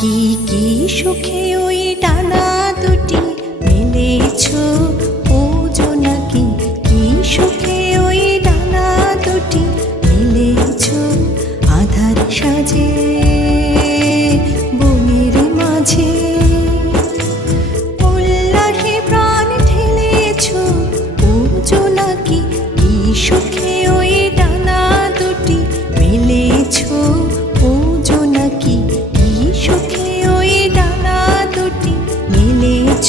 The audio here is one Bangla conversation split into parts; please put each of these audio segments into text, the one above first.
কি কি সুখে ওই ডানা দুটি মেলেছ ও জোনাকি, কি সুখে ওই ডানা দুটি মেলেছ আধার সাজে বনের মাঝে। উল্লাসে প্রাণ ঢেলেছ ও জোনাকি, কি সুখে ওই ডানা দুটি মেলেছ ও জোনাকি, কি সুখে ওই ডানা দুটি মেলেছ।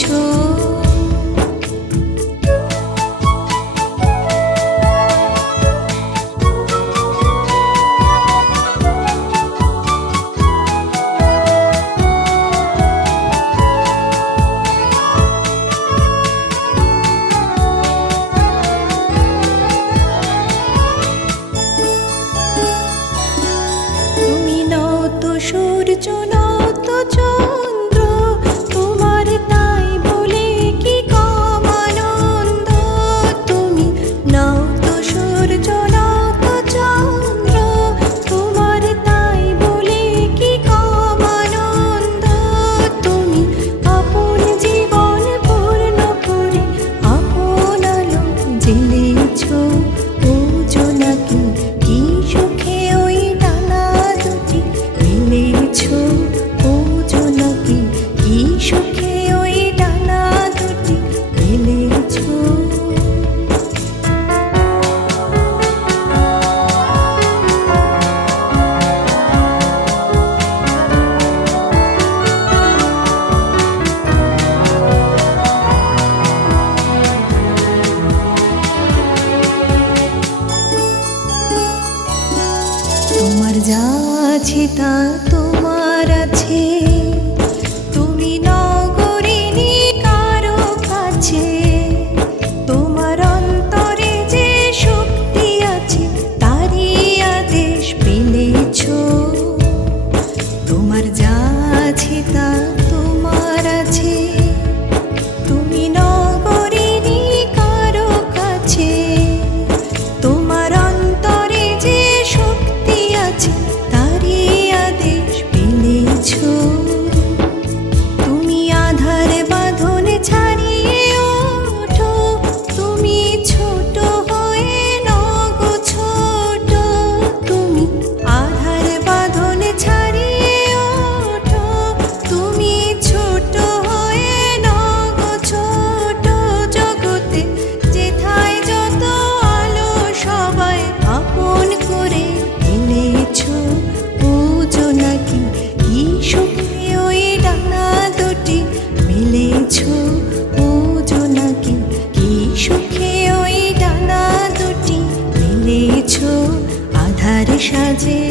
তুমি নও তো সূর্য, নও তো চন্দ্র, তোমার তাই বলে কি কম আনন্দ। তুমি নও তো সূর্য, নও তো চন্দ্র, তোমার তাই বলে কি কম আনন্দ। তুমি আপন জীবন পূর্ণ করে আপন আলো জ্বেলেছ ও জোনাকি, কি সুখে ওই ডানা দুটি মেলেছ ও জোনাকি, কি সুখে ওই ডানা দুটি মেলেছ। তোমার যা আছে তা তোমার আছে, তুমি নগরিনী কারো কাছে। তোমার অন্তরে যে শক্তি আছে তারই আদেশ পেলেছ। তোমার যা আছে তা তোমার আছে, তুমি নগরিনী কারো কাছে। তোমার অন্তরে যে শক্তি আছে তারই আদেশ পেলেছ। তুমি আধার বাঁধন ছাড়িয়ে ওঠো, তুমি ছোট হয়ে নগো ছোট। তুমি আধার বাঁধন ছাড়িয়ে ওঠো, তুমি ছোট হয়ে নগো ছোট। জগতে যেথায় যত আলো সবাই আপন করে এনেছ ও জোনাকি, কি সুখে ওই ডানা দুটি মেলেছ ও জোনাকি, কি সুখে ওই ডানা দুটি মেলেছ আধার সাজে।